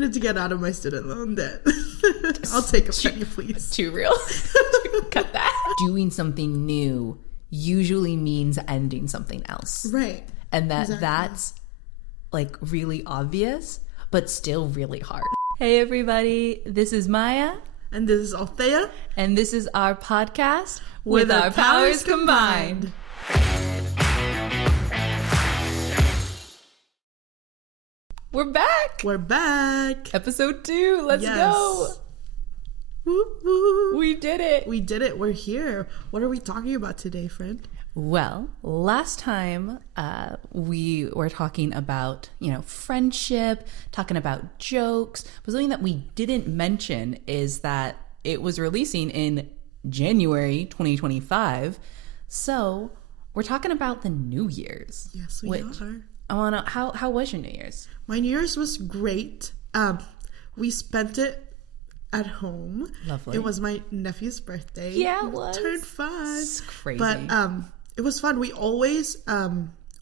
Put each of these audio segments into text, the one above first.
need to get out of my student loan debt. I'll take a penny, please. Too real. Cut that. Doing something new usually means ending something else. Right. And that's like really obvious, but still really hard. Hey everybody, this is Maya. And this is Althea. And this is our podcast, With Our Powers Combined. We're back. We're back. Episode 2. Let's go. Woo, woo. We did it. We did it. We're here. What are we talking about today, friend? Well, last time we were talking about, friendship, talking about jokes. But something that we didn't mention is that it was releasing in January 2025. So we're talking about the New Year's. Yes, we are. I want to. How was your New Year's? My New Year's was great. We spent it at home. Lovely. It was my nephew's birthday. Yeah, it was. He turned 5. It's crazy. But it was fun. We always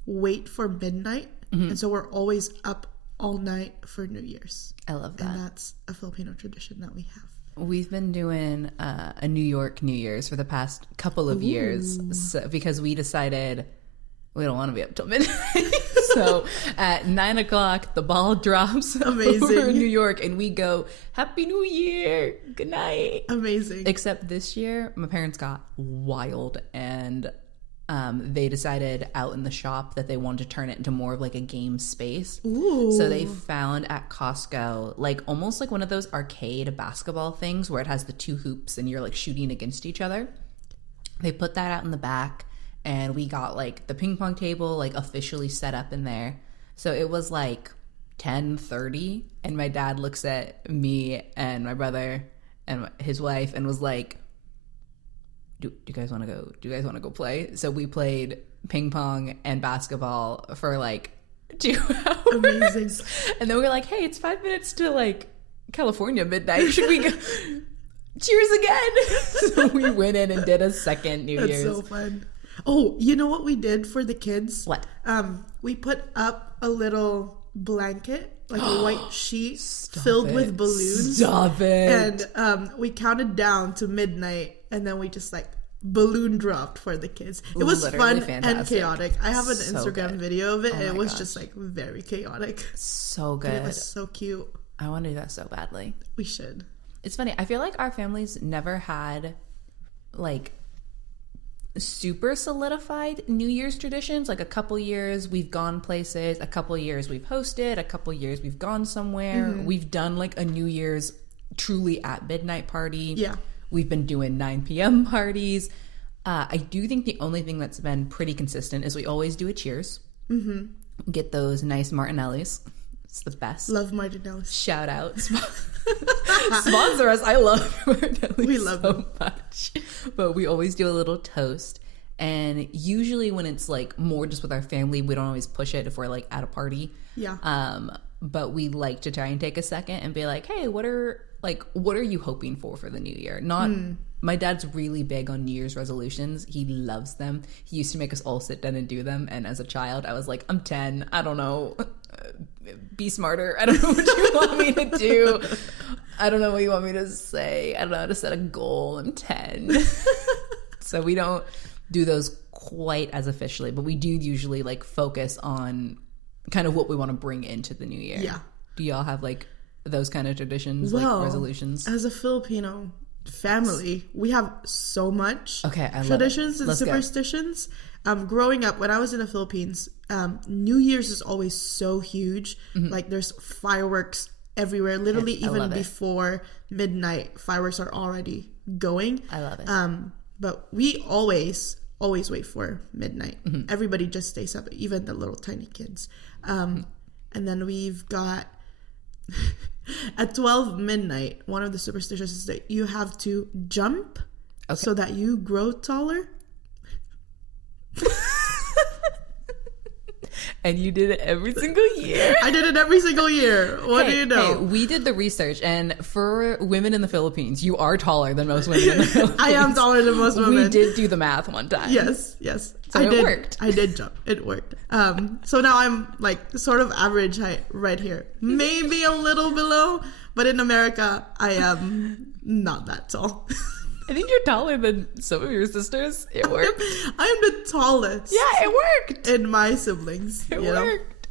wait for midnight, and so we're always up all night for New Year's. I love that. And that's a Filipino tradition that we have. We've been doing a New York New Year's for the past couple of years because we decided we don't want to be up till midnight. So at 9 o'clock, the ball drops over New York and we go, Happy New Year. Good night. Amazing. Except this year, my parents got wild and they decided out in the shop that they wanted to turn it into more of like a game space. Ooh. So they found at Costco, like almost like one of those arcade basketball things where it has the 2 hoops and you're like shooting against each other. They put that out in the back. And we got like the ping pong table like officially set up in there. So it was like 10:30 and my dad looks at me and my brother and his wife and was like, do you guys want to go? Do you guys want to go play? So we played ping pong and basketball for like 2 hours. Amazing. And then we were like, hey, it's 5 minutes to like California midnight. Should we go? Cheers again. So we went in and did a second New Year's. That's so fun. Oh, you know what we did for the kids? What? We put up a little blanket, like a white sheet filled with balloons. Stop it. And we counted down to midnight, and then we just like balloon dropped for the kids. It was Literally fun fantastic. And chaotic. I have an So Instagram good. video of it, and it was gosh. just like very chaotic. So good. But it was so cute. I want to do that so badly. We should. It's funny. I feel like our families never had like super solidified New Year's traditions. Like a couple years we've gone places, a couple years we've hosted, a couple years we've gone somewhere. We've done like a New Year's truly at midnight party. Yeah. We've been doing 9 p.m. parties. I do think the only thing that's been pretty consistent is we always do a cheers. Get those nice Martinellis. It's the best. Love Martinelli's. Shout out. Sponsor us. I love Martinelli We love so them. much. But we always do a little toast. And usually when it's like more just with our family, we don't always push it if we're like at a party. Yeah. But we like to try and take a second and be like, hey, what are you hoping for the new year? Not my dad's really big on New Year's resolutions. He loves them. He used to make us all sit down and do them. And as a child, I was like, I'm 10. I don't know. Be smarter. I don't know what you want me to do. I don't know what you want me to say. I don't know how to set a goal. I'm 10. So we don't do those quite as officially, but we do usually like focus on kind of what we want to bring into the new year. Yeah. Do y'all have like those kind of traditions, Well, like resolutions? As a Filipino family, we have so much I love traditions it. and Let's go. superstitions. Growing up, when I was in the Philippines, New Year's is always so huge. Like there's fireworks everywhere. Literally, I even love it. before midnight, fireworks are already going. I love it. But we always wait for midnight. Everybody just stays up, even the little tiny kids. And then we've got at 12 midnight, one of the superstitions is that you have to jump so that you grow taller. And you did it every single year. I did it every single year. What do you know? Hey, we did the research, and for women in the Philippines, you are taller than most women in the Philippines. I am taller than most women. We did do the math one time. Yes. So it worked. I did jump. It worked. So now I'm like sort of average height right here. Maybe a little below, but in America, I am not that tall. I think you're taller than some of your sisters. It worked. I am the tallest. Yeah, it worked. In my siblings. It worked.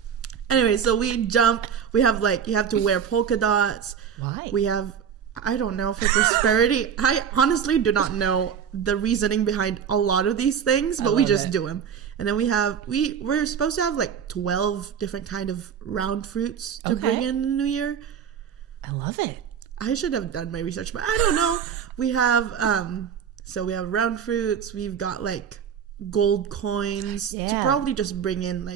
Anyway, so we jump. We have you have to wear polka dots. Why? We have, I don't know, for prosperity. I honestly do not know the reasoning behind a lot of these things, but we just do them. And then we're supposed to have 12 different kind of round fruits to bring in the new year. I love it. I should have done my research, but I don't know. We have so we have round fruits. We've got gold coins to probably just bring in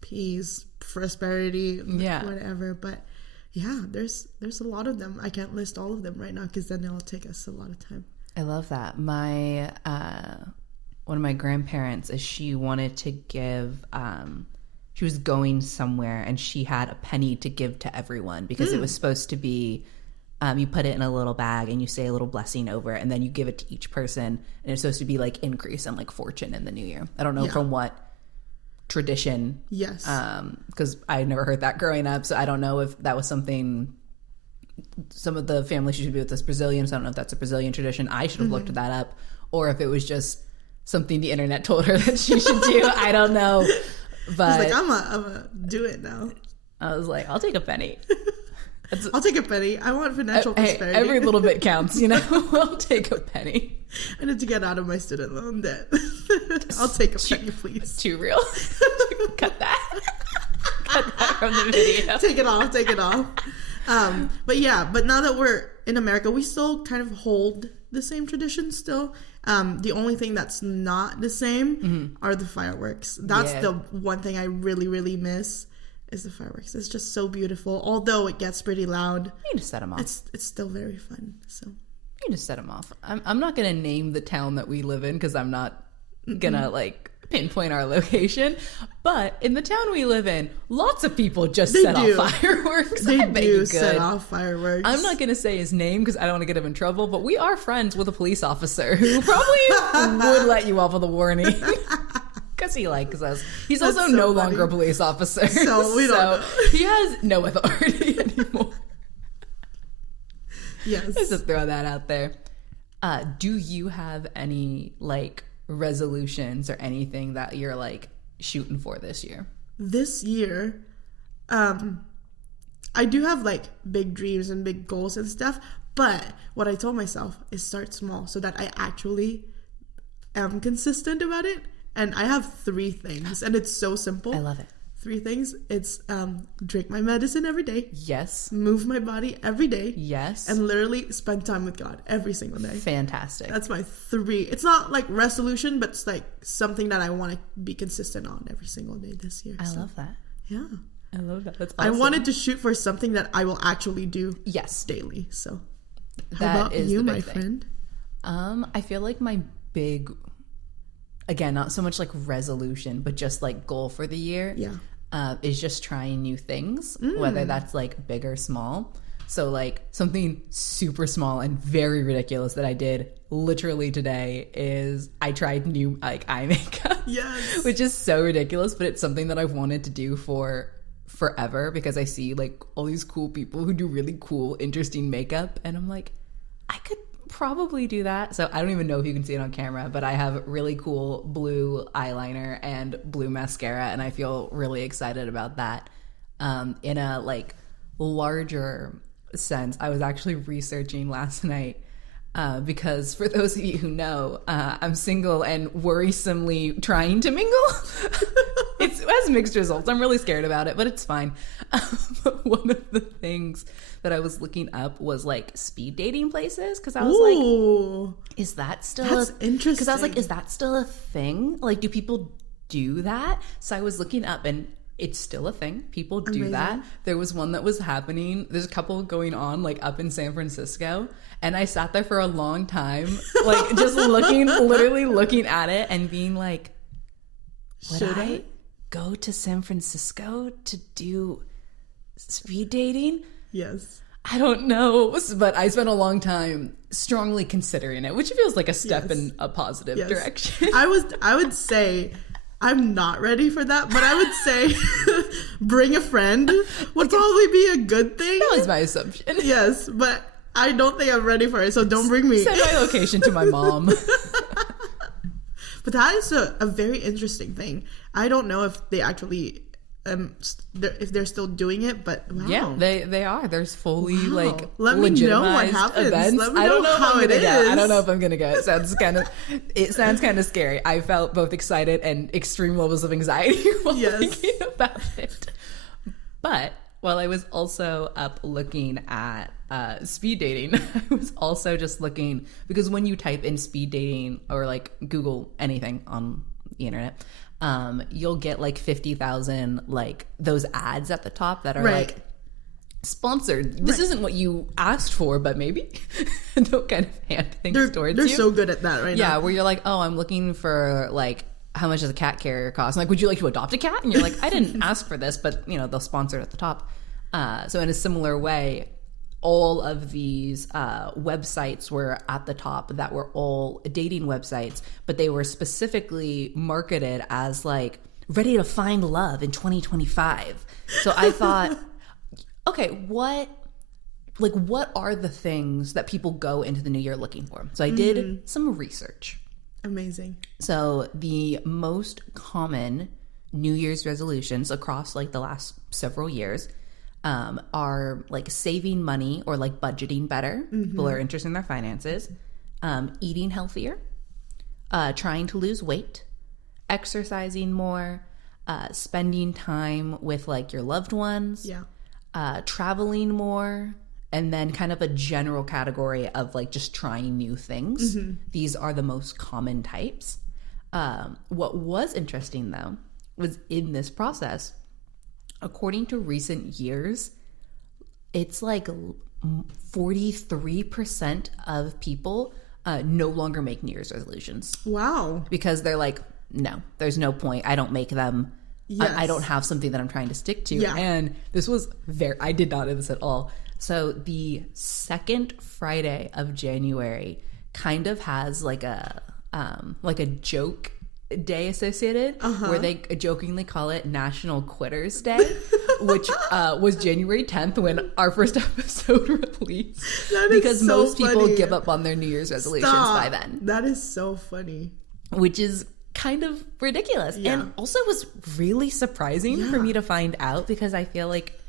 peace, prosperity, whatever. But yeah, there's a lot of them. I can't list all of them right now because then it'll take us a lot of time. I love that. My one of my grandparents, she wanted to give. She was going somewhere and she had a penny to give to everyone because it was supposed to be. You put it in a little bag and you say a little blessing over it, and then you give it to each person, and it's supposed to be increase and fortune in the new year. I don't know from what tradition. Yes. Because I never heard that growing up, so I don't know if that was something. Some of the families should be with us Brazilians. I don't know if that's a Brazilian tradition. I should have looked that up, or if it was just something the internet told her that she should do. I don't know. But I'm gonna do it now. I was like, I'll take a penny. I'll take a penny. I want financial prosperity. Every little bit counts, I'll take a penny. I need to get out of my student loan debt. I'll take a penny, please. Too real. Cut that. Cut that from the video. Take it off. But now that we're in America, we still kind of hold the same traditions still. The only thing that's not the same are the fireworks. That's the one thing I really, really miss. Is the fireworks. It's just so beautiful. Although it gets pretty loud. You need to set them off. It's still very fun. So you need to set them off. I'm not going to name the town that we live in because I'm not going to pinpoint our location. But in the town we live in, lots of people just set off fireworks. They do set off fireworks. I'm not going to say his name because I don't want to get him in trouble, but we are friends with a police officer who probably would let you off with a warning. Because he likes us. He's also so no longer a police officer. So we don't know. He has no authority anymore. Yes. Let's just throw that out there. Do you have any resolutions or anything that you're shooting for this year? This year, I do have big dreams and big goals and stuff. But what I told myself is start small so that I actually am consistent about it. And I have 3 things, and it's so simple. I love it. 3 things. It's drink my medicine every day. Yes. Move my body every day. Yes. And literally spend time with God every single day. Fantastic. That's my 3. It's not resolution, but it's something that I want to be consistent on every single day this year. I love that. Yeah. I love that. That's awesome. I wanted to shoot for something that I will actually do daily. So how about you, my friend? I feel like my big... Again, not so much resolution, but just goal for the year is just trying new things, whether that's big or small. So something super small and very ridiculous that I did literally today is I tried new eye makeup. Yes. Which is so ridiculous, but it's something that I've wanted to do for forever because I see all these cool people who do really cool, interesting makeup, and I'm like, I could probably do that. So I don't even know if you can see it on camera, but I have really cool blue eyeliner and blue mascara, and I feel really excited about that. In a larger sense, I was actually researching last night because for those of you who know, I'm single and worrisomely trying to mingle. It has mixed results. I'm really scared about it, but it's fine. But one of the things that I was looking up was speed dating places because I was is that still that's interesting? Because I was is that still a thing? Do people do that? So I was looking up and it's still a thing. People do Amazing. that. There was one that was happening. There's a couple going on up in San Francisco, and I sat there for a long time, just literally looking at it and being should I go to San Francisco to do speed dating? Yes. I don't know, but I spent a long time strongly considering it, which feels like a step in a positive direction. I would say I'm not ready for that, but I would say bring a friend would probably be a good thing. That was my assumption. Yes, but I don't think I'm ready for it, so don't bring me. Send my location to my mom. But that is a very interesting thing. I don't know if they actually, if they're still doing it, but wow. Yeah, they are. There's fully like let me know what legitimized happens. events. Let me I don't know know how if I'm it gonna go. is. I don't know if I'm gonna go. It sounds kind of scary. I felt both excited and extreme levels of anxiety while thinking about it. But while I was also up looking at speed dating, I was also just looking, because when you type in speed dating or like Google anything on the internet, you'll get like 50,000 like those ads at the top that are like sponsored. This isn't what you asked for, but maybe they'll kind of hand things towards you. They're so good at that now. Yeah, where you're like, oh, I'm looking for like, how much does a cat carrier cost? And like, would you like to adopt a cat? And you're like, I didn't ask for this, but you know, they'll sponsor it at the top. So in a similar way, all of these websites were at the top that were all dating websites, but they were specifically marketed as like ready to find love in 2025. So I thought, okay, what are the things that people go into the new year looking for? So I did some research. Amazing. So the most common New Year's resolutions across like the last several years are like saving money or like budgeting better. People are interested in their finances, eating healthier, trying to lose weight, exercising more, spending time with like your loved ones, traveling more, and then kind of a general category of like just trying new things. These are the most common types. What was interesting though was in this process, according to recent years, it's like 43% of people no longer make New Year's resolutions. Wow. Because they're like, no, there's no point. I don't make them. Yes. I don't have something that I'm trying to stick to. Yeah. And this was I did not know this at all. So the second Friday of January kind of has like a joke day associated, where they jokingly call it National Quitters Day, which was January 10th when our first episode released. Because so most people give up on their New Year's resolutions by then. That is so funny. Which is kind of ridiculous. And also was really surprising for me to find out, because I feel like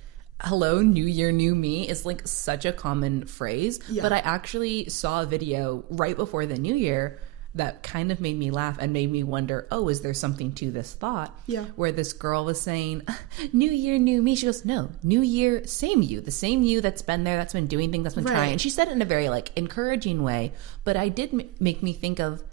hello, new year, new me is like such a common phrase. But I actually saw a video right before the new year that kind of made me laugh and made me wonder, oh, is there something to this thought? Where this girl was saying, new year, new me. She goes, no, new year, same you. The same you that's been there, that's been doing things, that's been trying. And she said it in a very like encouraging way. But I did make me think of,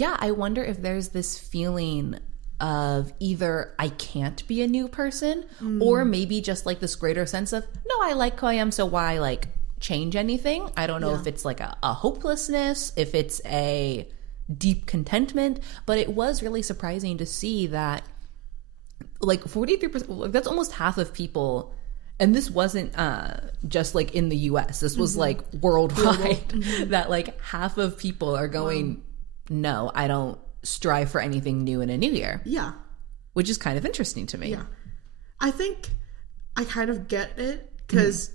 I wonder if there's this feeling of either I can't be a new person, or maybe just like this greater sense of, no, I like who I am, so why like change anything? I don't know if it's like a hopelessness, if it's a deep contentment, but it was really surprising to see that like 43%, that's almost half of people. And this wasn't just like in the US, this was like worldwide, that like half of people are going, no, I don't strive for anything new in a new year. Which is kind of interesting to me. I think I kind of get it, because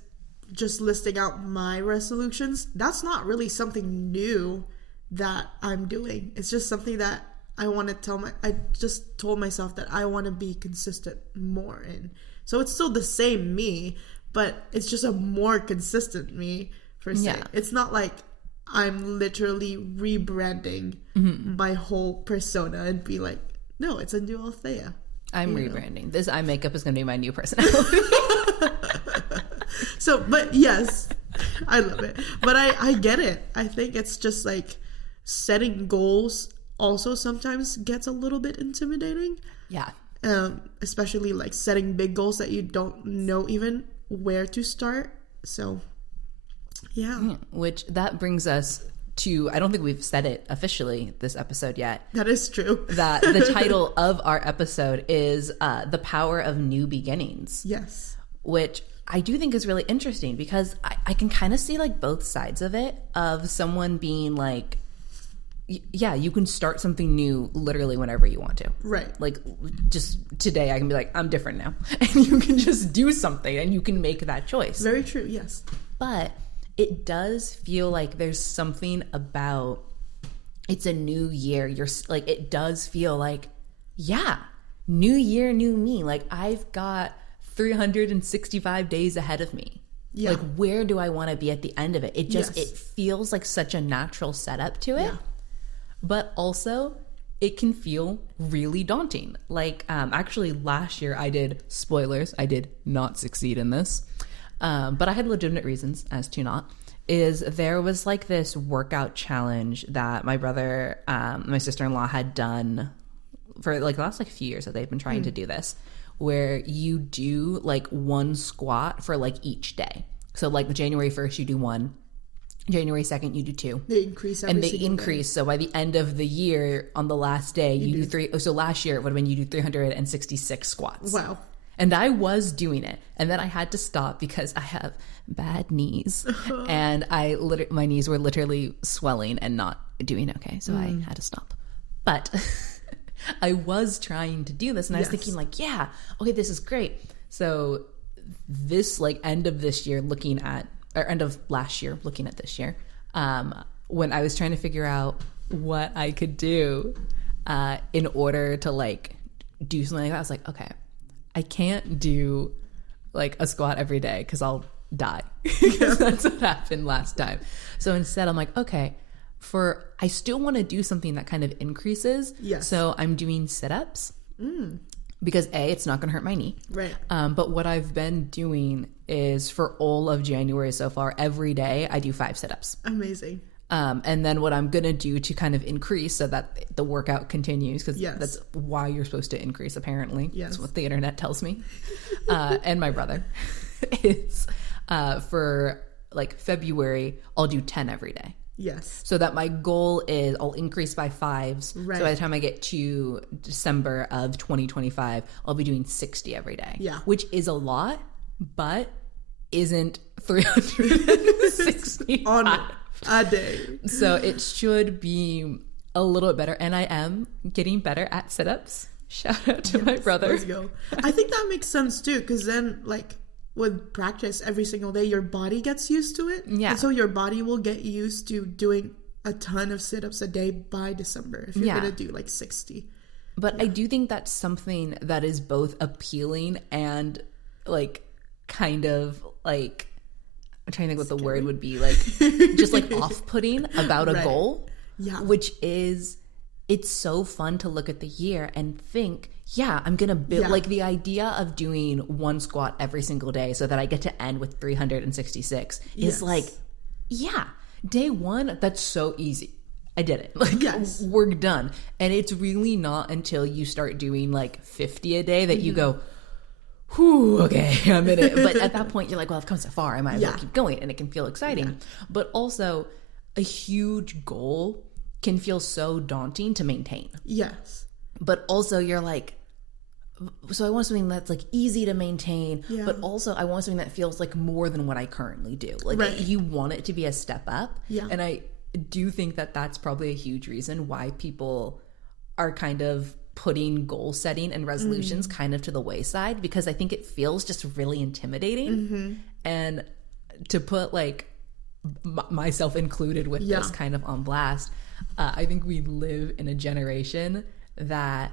just listing out my resolutions, that's not really something new that I'm doing. It's just something that I want to I just told myself that I want to be consistent more in. So it's still the same me, but it's just a more consistent me per se. It's not like I'm literally rebranding my whole persona and be like, no, it's a new Althea. I'm rebranding. This eye makeup is going to be my new personality. So, but yes, I love it. But I get it. I think it's just like setting goals also sometimes gets a little bit intimidating. Especially like setting big goals that you don't know even where to start. So, which that brings us I don't think we've said it officially this episode yet, That is true. that the title of our episode is The Power of New Beginnings. Yes. Which I do think is really interesting because I can kind of see like both sides of it, of someone being like, yeah, you can start something new literally whenever you want to. Right. Like just today I can be like, I'm different now. And you can just do something and you can make that choice. Very true. Yes. But it does feel like there's something about, it's a new year. You're like, it does feel like, yeah, new year, new me. Like I've got 365 days ahead of me. Yeah. Like where do I want to be at the end of it? It just, Yes. it feels like such a natural setup to it. Yeah. But also it can feel really daunting. Like actually last year I did not succeed in this. But I had legitimate reasons as to not. Is there was like this workout challenge that my brother, my sister-in-law had done for like the last like few years that they've been trying to do this, where you do like one squat for like each day. So like January 1st you do one, January 2nd you do two. They increase every And they single increase. So by the end of the year, on the last day, you do three. So last year it would have been you do 366 squats. day. Wow. And I was doing it. And then I had to stop because I have bad knees. And my knees were literally swelling and not doing okay. So I had to stop. But I was trying to do this. And I was thinking like, yeah, okay, this is great. So this like end of this year end of last year looking at this year, when I was trying to figure out what I could do in order to like do something like that, I was like, okay, I can't do like a squat every day because I'll die. Because that's what happened last time. So instead I'm like, okay, I still want to do something that kind of increases. Yes. So I'm doing sit-ups because it's not going to hurt my knee. Right. But what I've been doing is for all of January so far, every day I do 5 sit-ups. Amazing. And then what I'm going to do to kind of increase so that the workout continues, because that's why you're supposed to increase, apparently. Yes. That's what the internet tells me. And my brother is for like February, I'll do 10 every day. Yes. So that my goal is I'll increase by 5s. Right. So by the time I get to December of 2025, I'll be doing 60 every day. Yeah. Which is a lot, but isn't 360 On a day. So it should be a little bit better. And I am getting better at sit-ups. Shout out to my brother. Let's go. I think that makes sense too, because then like with practice every single day, your body gets used to it. Yeah. And so your body will get used to doing a ton of sit-ups a day by December if you're going to do like 60. But I do think that's something that is both appealing and like kind of like, I'm trying to think what the word would be, like just like off-putting about a goal. Yeah. Which is, it's so fun to look at the year and think, yeah, I'm going to build, like the idea of doing one squat every single day so that I get to end with 366 is like, yeah, day one, that's so easy. I did it. Like, we're done. And it's really not until you start doing like 50 a day that you go, whew, okay, I'm in it. But at that point, you're like, well, I've come so far. I might as well keep going. And it can feel exciting. But also, a huge goal can feel so daunting to maintain. Yes. But also, you're like, so I want something that's like easy to maintain, but also I want something that feels like more than what I currently do. Like you want it to be a step up. Yeah. And I do think that that's probably a huge reason why people are kind of putting goal setting and resolutions kind of to the wayside, because I think it feels just really intimidating. And to put like myself included with this kind of on blast, I think we live in a generation that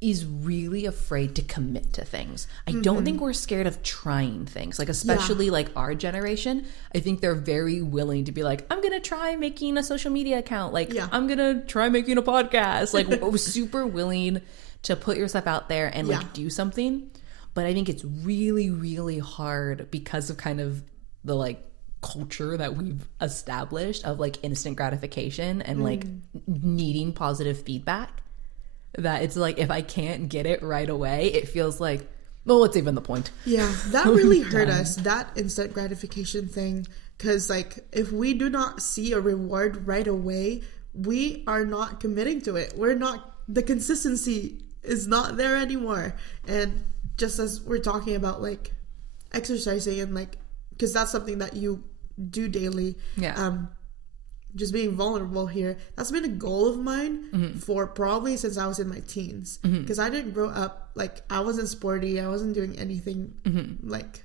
is really afraid to commit to things. I don't think we're scared of trying things, like especially like our generation. I think they're very willing to be like, I'm gonna try making a social media account, like I'm gonna try making a podcast, like super willing to put yourself out there and like do something. But I think it's really, really hard because of kind of the like culture that we've established of like instant gratification and like needing positive feedback, that it's like if I can't get it right away, it feels like Well, what's even the point? Yeah, that really hurt us, that instant gratification thing. Because, like, if we do not see a reward right away, we are not committing to it. We're not, the consistency is not there anymore. And just as we're talking about, like, exercising and, like, because that's something that you do daily. Yeah. Just being vulnerable here, that's been a goal of mine for probably since I was in my teens. Because I didn't grow up, like, I wasn't sporty, I wasn't doing anything like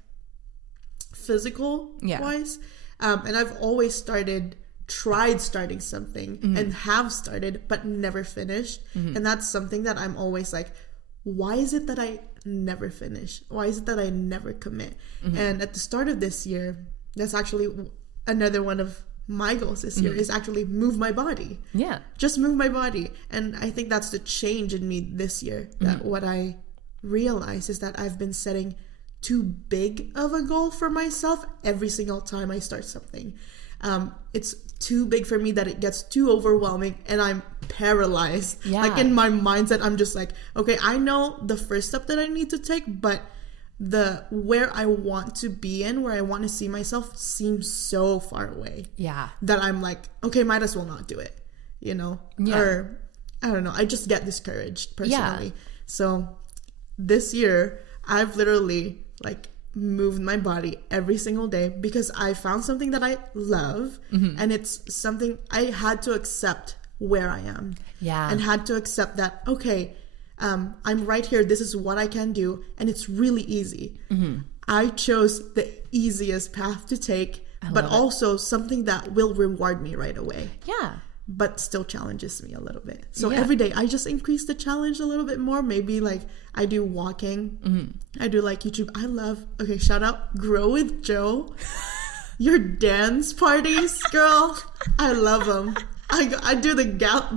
physical wise. And I've always tried starting something and have started but never finished. And that's something that I'm always like, why is it that I never finish? Why is it that I never commit? And at the start of this year, that's actually another one of my goals this year, is actually move my body. Yeah. Just move my body. And I think that's the change in me this year. That what I realize is that I've been setting too big of a goal for myself every single time I start something. It's too big for me that it gets too overwhelming and I'm paralyzed. Yeah. Like in my mindset, I'm just like, okay, I know the first step that I need to take, but where I want to be in, where I want to see myself seems so far away. Yeah. That I'm like, okay, might as well not do it, you know? Yeah. Or, I don't know, I just get discouraged personally. Yeah. So this year, I've literally, like, moved my body every single day because I found something that I love. And it's something I had to accept where I am. Yeah. And had to accept that, okay, I'm right here. This is what I can do. And it's really easy. I chose the easiest path to take, but also something that will reward me right away. Yeah. But still challenges me a little bit. So every day I just increase the challenge a little bit more. Maybe like I do walking. I do like YouTube. Okay, shout out Grow with Joe. Your dance parties, girl. I love them. I do the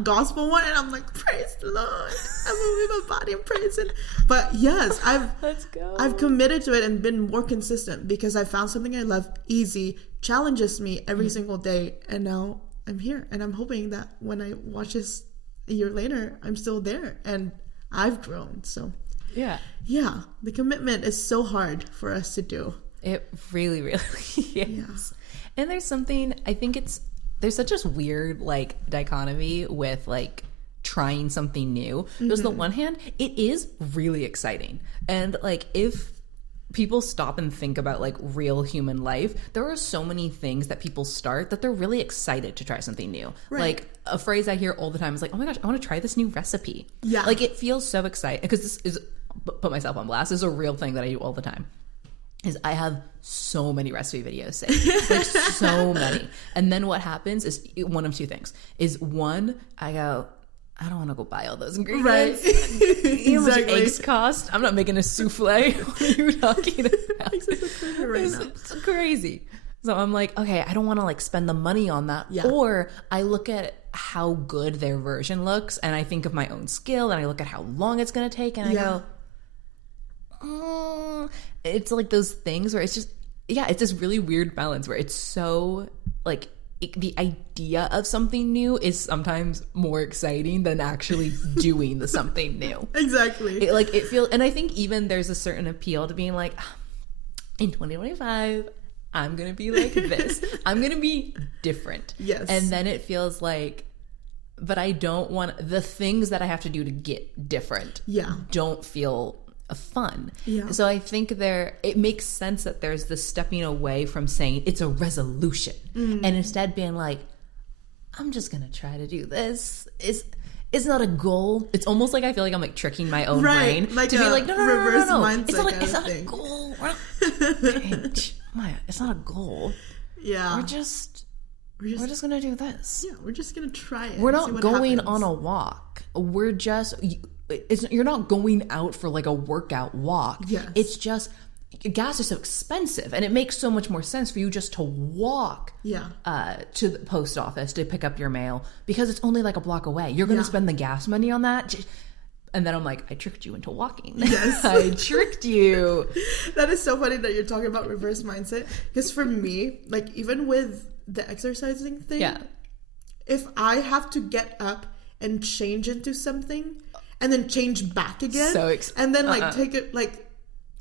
gospel one and I'm like, praise the Lord. I'm moving my body and praising. But yes, Let's go. I've committed to it and been more consistent because I found something I love, easy, challenges me every single day. And now I'm here. And I'm hoping that when I watch this a year later, I'm still there and I've grown. So yeah, the commitment is so hard for us to do. It really, really is. Yeah. And there's something, I think there's such a weird, like, dichotomy with, like, trying something new. Because on the one hand, it is really exciting. And, like, if people stop and think about, like, real human life, there are so many things that people start that they're really excited to try something new. Right. Like, a phrase I hear all the time is like, oh my gosh, I want to try this new recipe. Yeah. Like, it feels so exciting. Because this is, put myself on blast, this is a real thing that I do all the time. Is I have so many recipe videos saved. Like, so many. And then what happens is one of two things. Is one, I go, I don't want to go buy all those ingredients. Right. You know how much eggs cost? I'm not making a souffle. What are you talking about? It's crazy. So I'm like, okay, I don't want to, like, spend the money on that. Yeah. Or I look at how good their version looks and I think of my own skill and I look at how long it's going to take and I go, it's like those things where it's just, it's this really weird balance where it's so, like, the idea of something new is sometimes more exciting than actually doing the something new. Exactly. It feels, and I think even there's a certain appeal to being like, in 2025, I'm going to be like this. I'm going to be different. Yes. And then it feels like, but I don't want, the things that I have to do to get different don't feel fun. Yeah. So I think it makes sense that there's this stepping away from saying it's a resolution and instead being like, I'm just gonna try to do this. It's not a goal. It's almost like I feel like I'm, like, tricking my own brain like to be like, no. mindset It's not a goal. Maya, it's not a goal. Yeah. We're just gonna do this. Yeah, we're just gonna try it. We're not going on a walk. We're just you're not going out for, like, a workout walk. Yes. It's just gas is so expensive and it makes so much more sense for you just to walk to the post office to pick up your mail because it's only, like, a block away. You're going to spend the gas money on that. And then I'm like, I tricked you into walking. Yes. I tricked you. That is so funny that you're talking about reverse mindset. Because for me, like, even with the exercising thing, if I have to get up and change into something and then change back again, and then, like, take it, like,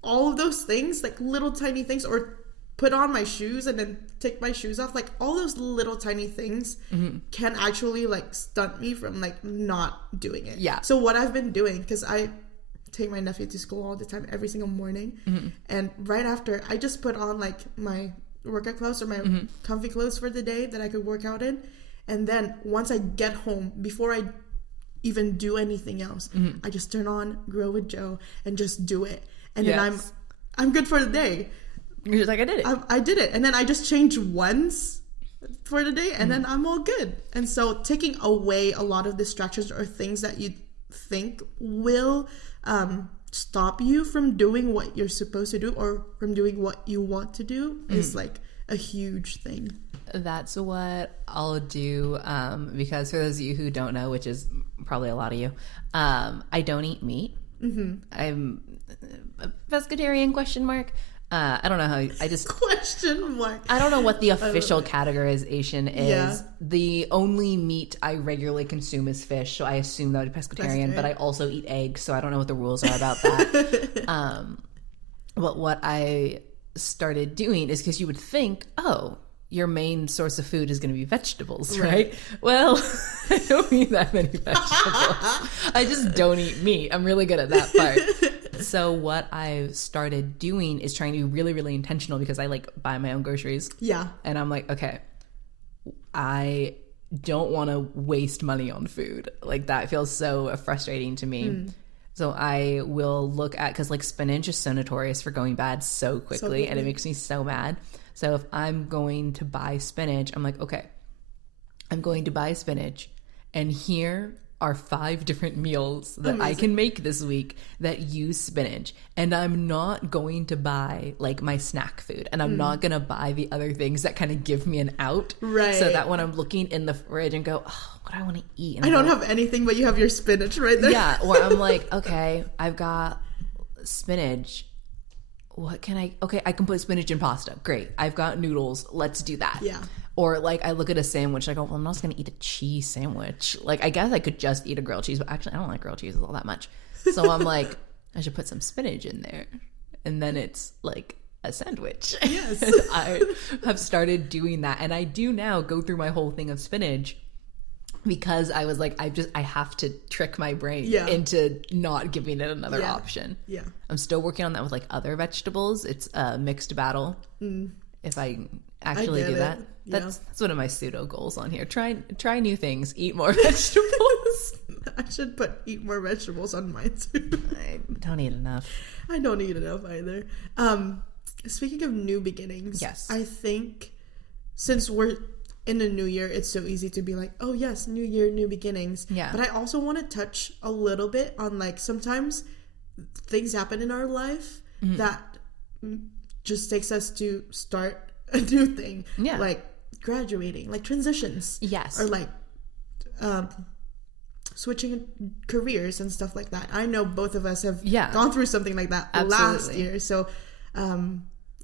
all of those things, like little tiny things, or put on my shoes and then take my shoes off, like all those little tiny things can actually like stunt me from like not doing it. Yeah. So what I've been doing, because I take my nephew to school all the time, every single morning, and right after I just put on like my workout clothes or my comfy clothes for the day that I could work out in, and then once I get home, before I even do anything else, I just turn on Grow with Jo and just do it, and then I'm good for the day. You're just like, I did it. I did it. And then I just change once for the day, and then I'm all good. And so taking away a lot of distractions or things that you think will stop you from doing what you're supposed to do or from doing what you want to do is like a huge thing. That's what I'll do, because for those of you who don't know, which is probably a lot of you, I don't eat meat. I'm a pescatarian, question mark. I don't know how I just question mark. I don't know what the official categorization is. Yeah. The only meat I regularly consume is fish, so I assume that would be pescatarian. But I also eat eggs, so I don't know what the rules are about that. But what I started doing is, because you would think, oh, your main source of food is going to be vegetables, right? Well, I don't eat that many vegetables. I just don't eat meat. I'm really good at that part. So what I've started doing is trying to be really, really intentional, because I like buy my own groceries. Yeah. And I'm like, okay, I don't want to waste money on food. Like, that feels so frustrating to me. So I will look at, because like spinach is so notorious for going bad so quickly, and it makes me so mad. So if I'm going to buy spinach, I'm like, okay, I'm going to buy spinach, and here are 5 different meals that I can make this week that use spinach. And I'm not going to buy like my snack food, and I'm not going to buy the other things that kind of give me an out. Right. So that when I'm looking in the fridge and go, oh, what do I want to eat? And I don't have anything, but you have your spinach right there. Yeah. Or I'm like, okay, I've got spinach. What can I can put spinach in pasta. Great. I've got noodles. Let's do that. Yeah. Or like I look at a sandwich, I go, well, I'm not going to eat a cheese sandwich. Like, I guess I could just eat a grilled cheese, but actually I don't like grilled cheeses all that much. So I'm like, I should put some spinach in there. And then it's like a sandwich. Yes. And I have started doing that. And I do now go through my whole thing of spinach, because I was like, I have to trick my brain into not giving it another option. Yeah. I'm still working on that with like other vegetables. It's a mixed battle. If I actually do that. That's one of my pseudo goals on here. Try new things. Eat more vegetables. I should eat more vegetables on mine too. I don't eat enough. I don't eat enough either. Speaking of new beginnings, yes, I think since we're in the new year, it's so easy to be like, oh yes, new year, new beginnings. Yeah. But I also want to touch a little bit on like sometimes things happen in our life that just takes us to start a new thing. Yeah. Like graduating, like transitions. Yes. Or like switching careers and stuff like that. I know both of us have gone through something like that last year. So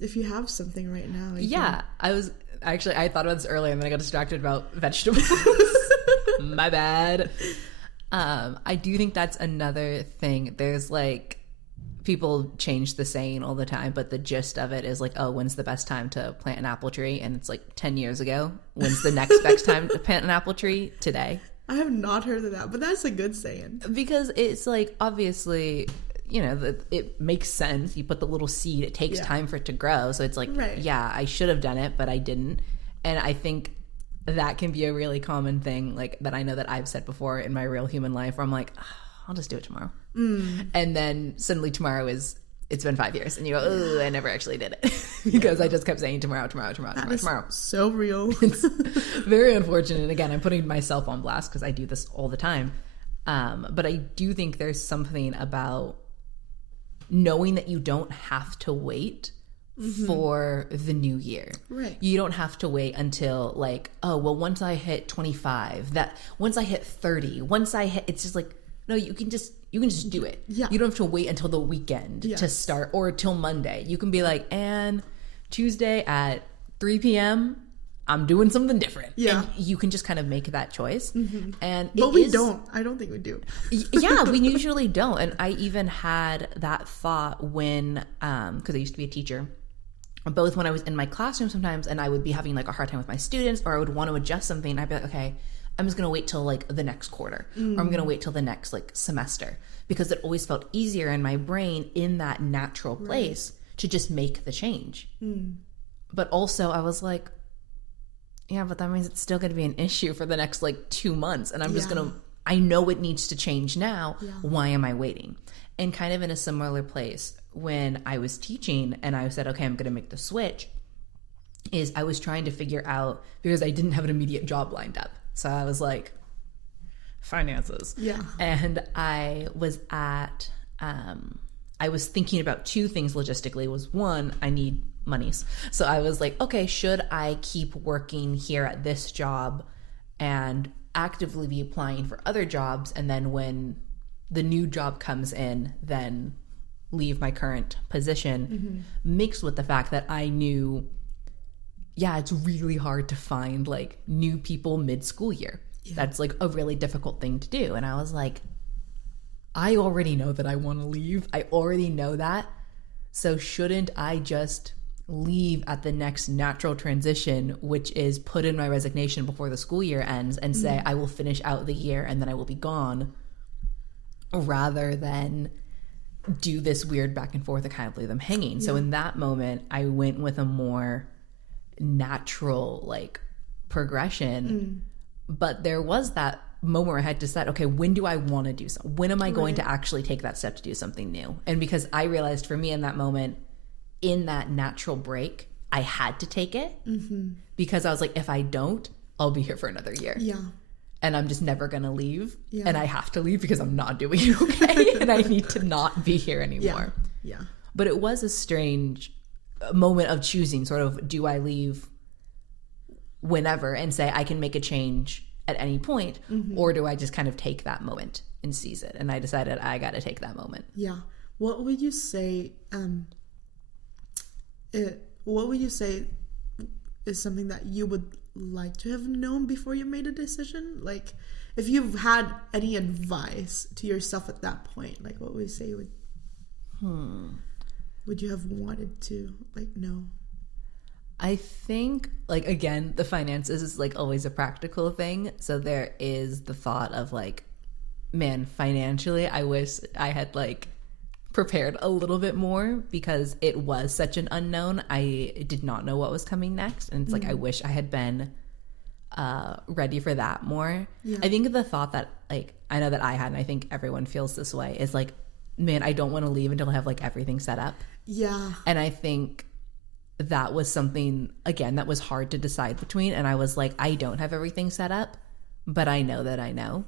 if you have something right now. I thought about this earlier and then I got distracted about vegetables. My bad. I do think that's another thing. There's like, people change the saying all the time, but the gist of it is like, oh, when's the best time to plant an apple tree? And it's like 10 years ago. When's the next best time to plant an apple tree? Today. I have not heard of that, but that's a good saying. Because it's like, obviously, you know, it makes sense. You put the little seed, it takes time for it to grow. So it's like, yeah, I should have done it, but I didn't. And I think that can be a really common thing, like that I know that I've said before in my real human life, where I'm like, oh, I'll just do it tomorrow. And then suddenly tomorrow it's been 5 years and you go, oh, I never actually did it because I just kept saying tomorrow. So real. It's very unfortunate. And again, I'm putting myself on blast because I do this all the time. But I do think there's something about knowing that you don't have to wait for the new year. Right. You don't have to wait until like, oh, well, once I hit 25, once I hit 30, it's just like, no, you can just do it. Yeah. You don't have to wait until the weekend to start or till Monday. You can be like, and Tuesday at 3 p.m., I'm doing something different. Yeah. And you can just kind of make that choice. And But we don't. I don't think we do. Yeah, we usually don't. And I even had that thought when, because I used to be a teacher, both when I was in my classroom sometimes and I would be having like a hard time with my students, or I would want to adjust something. I'd be like, okay, I'm just going to wait till like the next quarter, or I'm going to wait till the next like semester, because it always felt easier in my brain in that natural place to just make the change. But also I was like, yeah, but that means it's still going to be an issue for the next like 2 months. And I'm just going to, I know it needs to change now. Yeah. Why am I waiting? And kind of in a similar place when I was teaching and I said, okay, I'm going to make the switch, is I was trying to figure out, because I didn't have an immediate job lined up. So I was like, finances. Yeah. And I was at, I was thinking about two things logistically. Was one, I need monies. So I was like, okay, should I keep working here at this job and actively be applying for other jobs, and then when the new job comes in, then leave my current position, mixed with the fact that I knew, yeah, it's really hard to find like new people mid-school year. Yeah. That's like a really difficult thing to do. And I was like, I already know that I want to leave. I already know that. So shouldn't I just leave at the next natural transition, which is put in my resignation before the school year ends and say I will finish out the year and then I will be gone, rather than do this weird back and forth and kind of leave them hanging. So in that moment, I went with a more natural like progression. But there was that moment where I had to decide, okay, when do I want to do something? When am I going to actually take that step to do something new? And because I realized for me in that moment, in that natural break, I had to take it, because I was like, if I don't, I'll be here for another year. Yeah. And I'm just never going to leave. Yeah. And I have to leave because I'm not doing okay. And I need to not be here anymore. Yeah. But it was a strange moment of choosing, sort of, do I leave whenever and say I can make a change at any point, or do I just kind of take that moment and seize it? And I decided I got to take that moment. Yeah. What would you say, is something that you would like to have known before you made a decision? Like, if you've had any advice to yourself at that point, like, what would you say would you have wanted to like know? I think, like, again, the finances is like always a practical thing. So there is the thought of like, man, financially, I wish I had like prepared a little bit more, because it was such an unknown. I did not know what was coming next. And it's like, I wish I had been ready for that more. Yeah. I think the thought that like, I know that I had, and I think everyone feels this way, is like, man, I don't want to leave until I have like everything set up. Yeah. And I think that was something, again, that was hard to decide between. And I was like, I don't have everything set up, but I know that I know.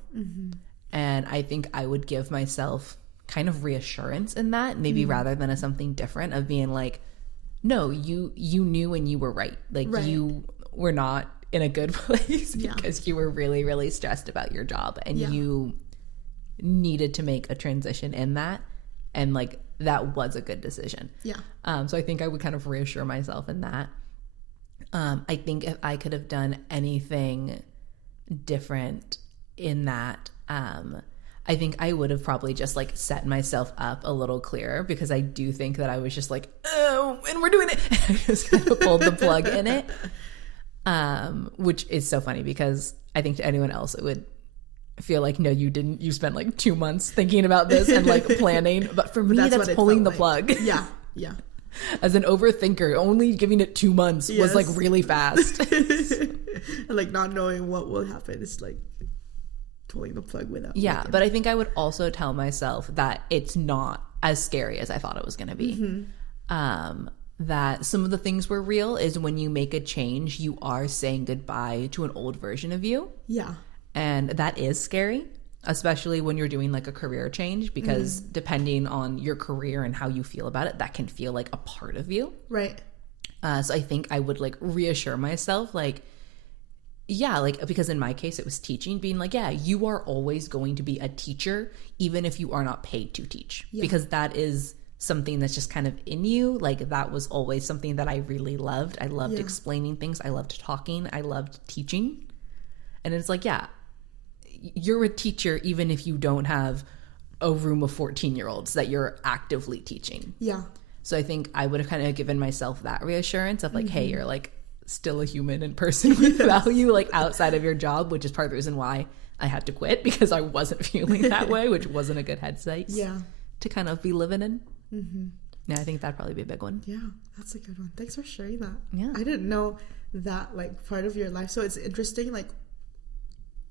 And I think I would give myself kind of reassurance in that, maybe rather than as something different, of being like, no, you knew and you were right. Like, you were not in a good place because you were really, really stressed about your job, and you needed to make a transition in that. And like, that was a good decision. Yeah. So I think I would kind of reassure myself in that. I think if I could have done anything different in that, I think I would have probably just like set myself up a little clearer, because I do think that I was just like, oh, and we're doing it. I just kind of pulled the plug in it, which is so funny, because I think to anyone else it would feel like, no, you didn't. You spent like 2 months thinking about this and like planning. But for me, that's pulling the plug. Yeah. Yeah. As an overthinker, only giving it 2 months was like really fast. And like not knowing what will happen is like pulling the plug without. Yeah. But I think I would also tell myself that it's not as scary as I thought it was going to be. That some of the things were real, is when you make a change, you are saying goodbye to an old version of you. Yeah. And that is scary, especially when you're doing like a career change, because depending on your career and how you feel about it, that can feel like a part of you. Right. So I think I would like reassure myself, like, yeah, like, because in my case it was teaching, being like, yeah, you are always going to be a teacher, even if you are not paid to teach, because that is something that's just kind of in you. Like that was always something that I really loved. I loved explaining things. I loved talking. I loved teaching. And it's like, yeah, you're a teacher even if you don't have a room of 14-year-olds that you're actively teaching. Yeah. So I think I would have kind of given myself that reassurance of like, hey, you're like still a human and person with value, like outside of your job, which is part of the reason why I had to quit, because I wasn't feeling that way, which wasn't a good headspace to kind of be living in. Yeah, I think that'd probably be a big one. Yeah, that's a good one. Thanks for sharing that. Yeah. I didn't know that, like, part of your life. So it's interesting, like,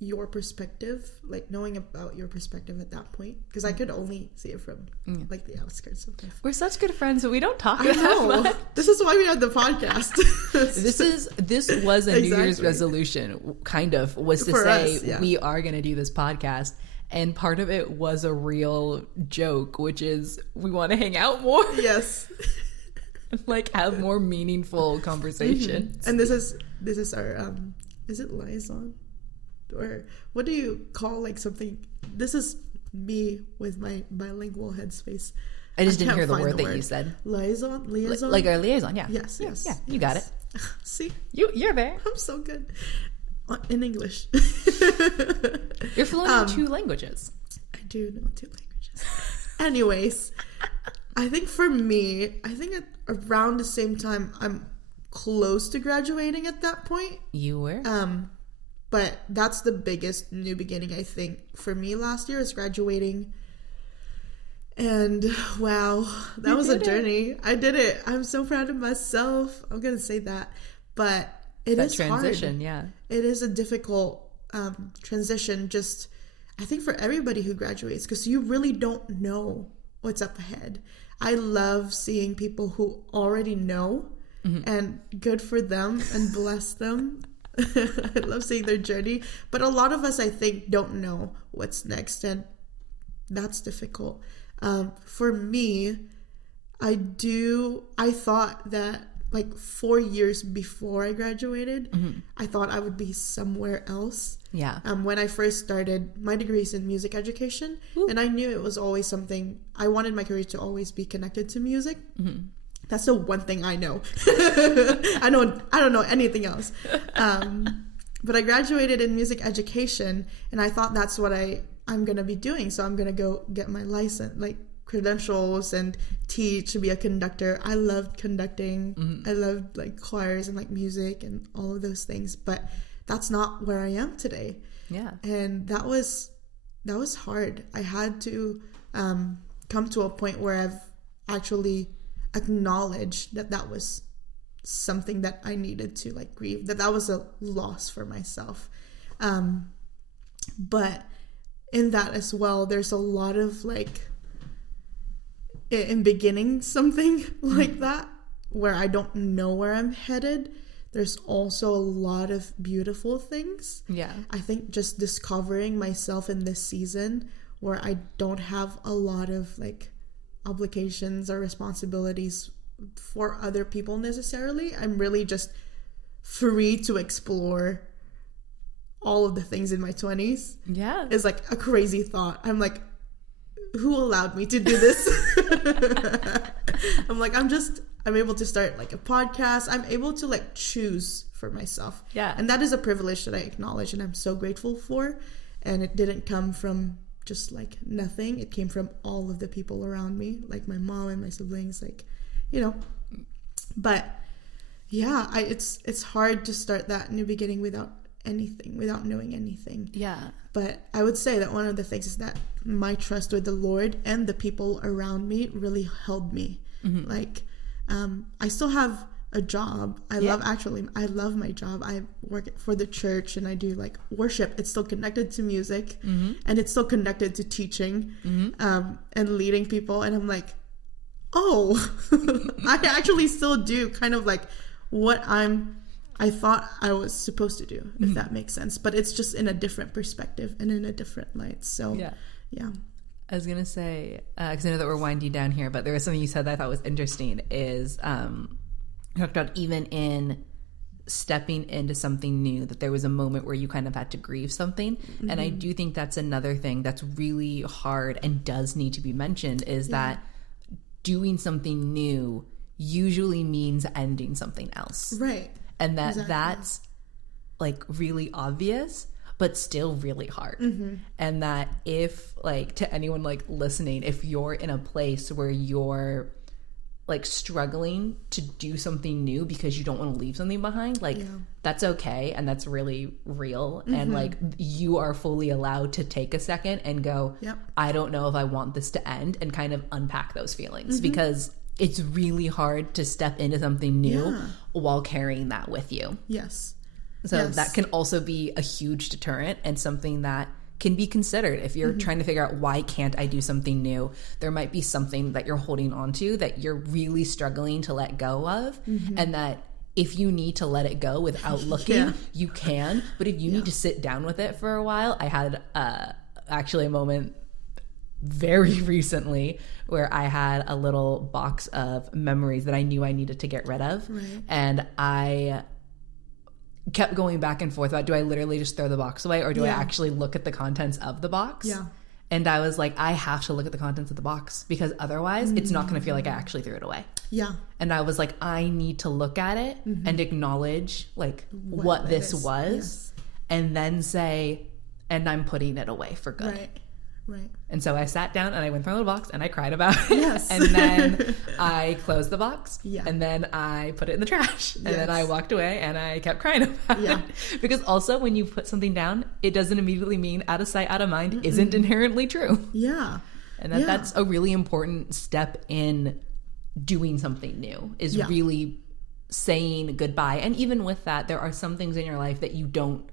your perspective, like knowing about your perspective at that point, because I could only see it from like the outskirts of life. We're such good friends, but we don't talk I know. This is why we had the podcast. this was a New Year's resolution, kind of, was to say us, we are going to do this podcast, and part of it was a real joke, which is we want to hang out more. Yes. Like have more meaningful conversations. And this is our is it liaison? Or what do you call like something? This is me with my bilingual headspace. I just didn't hear the word that you said. Liaison? Like our liaison, yeah. Yes. Yeah, you got it. See? You're there. I'm so good. In English. You're fluent in 2 languages. I do know 2 languages. Anyways, I think for me, around the same time, I'm close to graduating at that point. You were? But that's the biggest new beginning, I think, for me last year, is graduating. And wow, that was a journey. I did it. I'm so proud of myself. I'm going to say that. But it is transition, hard. Yeah. It is a difficult transition, just, I think, for everybody who graduates, because you really don't know what's up ahead. I love seeing people who already know, and good for them and bless them. I love seeing their journey, but a lot of us, I think, don't know what's next, and that's difficult. For me, I thought that like 4 years before I graduated, I thought I would be somewhere else. Yeah. When I first started, my degree is in music education, and I knew it was always something, I wanted my career to always be connected to music. That's the one thing I know. I don't know anything else. But I graduated in music education, and I thought that's what I'm going to be doing. So I'm going to go get my license, like credentials, and teach, be a conductor. I loved conducting. I loved like choirs and like music and all of those things. But that's not where I am today. Yeah. And that was hard. I had to come to a point where I've actually acknowledged that was something that I needed to like grieve, that was a loss for myself. But in that as well, there's a lot of like, in beginning something like that, where I don't know where I'm headed, there's also a lot of beautiful things. Yeah. I think just discovering myself in this season where I don't have a lot of like obligations or responsibilities for other people necessarily. I'm really just free to explore all of the things in my 20s. Yeah. It's like a crazy thought. I'm like, who allowed me to do this? I'm like, I'm able to start like a podcast. I'm able to like choose for myself. Yeah. And that is a privilege that I acknowledge and I'm so grateful for. And it didn't come from just like nothing. It came from all of the people around me, like my mom and my siblings, like, you know. But yeah, it's hard to start that new beginning without anything, without knowing anything. Yeah. But I would say that one of the things is that my trust with the Lord and the people around me really held me. Like, I still have a job. I love my job. I work for the church and I do like worship. It's still connected to music and it's still connected to teaching and leading people. And I'm like, oh, I actually still do kind of like what I thought I was supposed to do, if that makes sense. But it's just in a different perspective and in a different light. So, yeah. I was going to say, because I know that we're winding down here, but there was something you said that I thought was interesting is you talked about even in stepping into something new, that there was a moment where you kind of had to grieve something. And I do think that's another thing that's really hard and does need to be mentioned is that doing something new usually means ending something else. Right. And that's like really obvious, but still really hard. Mm-hmm. And that if like to anyone like listening, if you're in a place where you're like struggling to do something new because you don't want to leave something behind, like that's okay. And that's really real. Mm-hmm. And like you are fully allowed to take a second and go, I don't know if I want this to end, and kind of unpack those feelings, because it's really hard to step into something new while carrying that with you. Yes. So that can also be a huge deterrent, and something that can be considered if you're trying to figure out, why can't I do something new? There might be something that you're holding on to that you're really struggling to let go of, and that if you need to let it go without looking, you can. But if you need to sit down with it for a while, I had actually a moment very recently where I had a little box of memories that I knew I needed to get rid of, and I kept going back and forth about, do I literally just throw the box away, or do I actually look at the contents of the box? And I was like, I have to look at the contents of the box, because otherwise it's not going to feel like I actually threw it away. And I was like, I need to look at it and acknowledge like what this was, and then say, and I'm putting it away for good. Right. And so I sat down and I went through the box and I cried about it. And then I closed the box. And then I put it in the trash. And then I walked away and I kept crying about it. Because also, when you put something down, it doesn't immediately mean out of sight, out of mind isn't inherently true. And that's a really important step in doing something new, is really saying goodbye. And even with that, there are some things in your life that you don't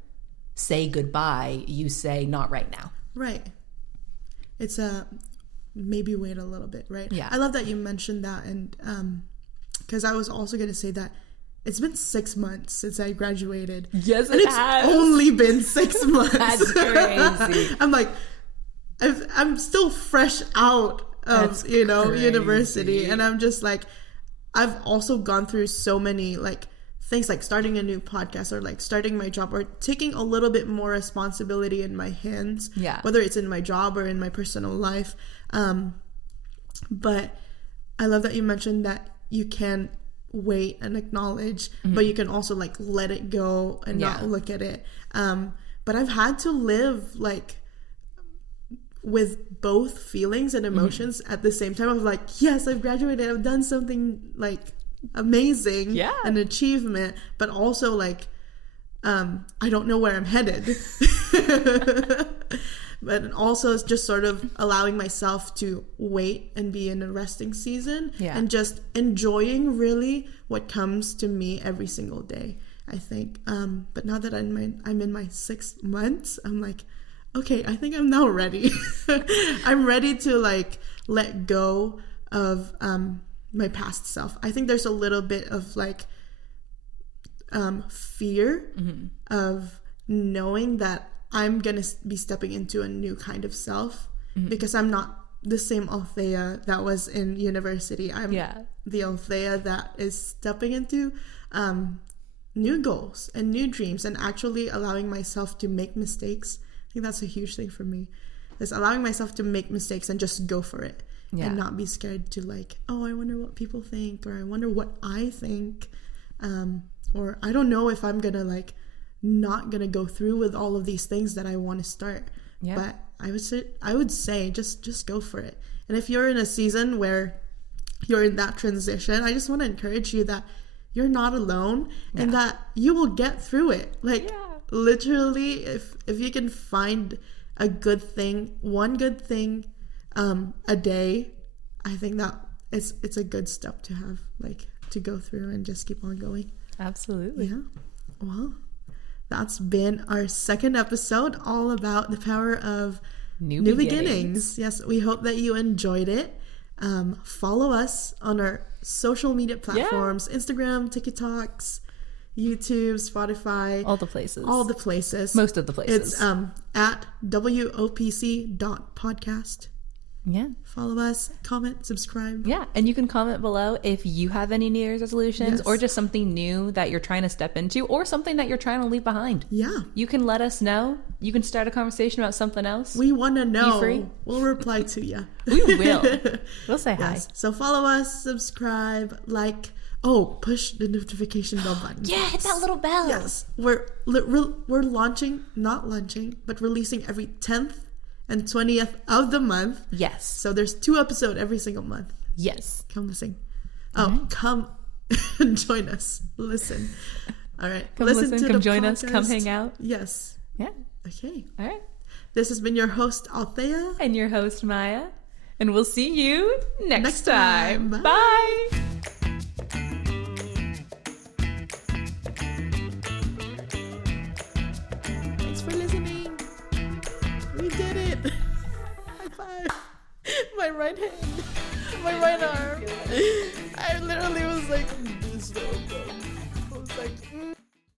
say goodbye. You say, not right now. Right. It's maybe wait a little bit, right? I love that you mentioned that, and because I was also going to say that it's been 6 months since I graduated. Yes, and it's only been 6 months. That's crazy. I'm like, I'm still fresh out of university, and I'm just like, I've also gone through so many like things, like starting a new podcast, or like starting my job, or taking a little bit more responsibility in my hands, whether it's in my job or in my personal life. But I love that you mentioned that you can wait and acknowledge, but you can also like let it go and not look at it. But I've had to live like with both feelings and emotions at the same time, of like, yes, I've graduated, I've done something like amazing, an achievement, but also like I don't know where I'm headed. But also it's just sort of allowing myself to wait and be in a resting season, and just enjoying really what comes to me every single day, I think. But now that I'm in my 6 months, I'm like, okay, I think I'm now ready. I'm ready to like let go of my past self. I think there's a little bit of like fear of knowing that I'm gonna be stepping into a new kind of self, because I'm not the same Althea that was in university. I'm the Althea that is stepping into new goals and new dreams, and actually allowing myself to make mistakes. I think that's a huge thing for me, is allowing myself to make mistakes and just go for it. And not be scared to like, oh, I wonder what people think, or I wonder what I think, or I don't know if I'm gonna like not gonna go through with all of these things that I want to start. But I would say just go for it. And if you're in a season where you're in that transition, I just want to encourage you that you're not alone, and that you will get through it. Like literally, if you can find a good thing, one good thing a day, I think that it's a good step to have, like, to go through and just keep on going. Absolutely. Well, that's been our second episode, all about the power of new beginnings. Yes, we hope that you enjoyed it. Follow us on our social media platforms, Instagram, TikToks, YouTube, Spotify, all the places, most of the places. It's at wopc.podcast. Yeah. Follow us, comment, subscribe. Yeah, and you can comment below if you have any New Year's resolutions or just something new that you're trying to step into or something that you're trying to leave behind. Yeah. You can let us know. You can start a conversation about something else. We want to know. free? We'll reply to you. We will. We'll say hi. Yes. So follow us, subscribe, like. Oh, push the notification bell button. Yeah, hit that little bell. Yes. We're not launching, but releasing every 10th and 20th of the month. Yes. So there's 2 episodes every single month. Yes. Come listen. Right. Come and join us. Listen. All right. Come listen, come join us, come hang out. Yes. Yeah. Okay. All right. This has been your host, Althea. And your host, Maya. And we'll see you next time. time. Bye. Bye. Thanks for listening. We did it. High five. My right hand. My right arm. I literally was like, this. I was like,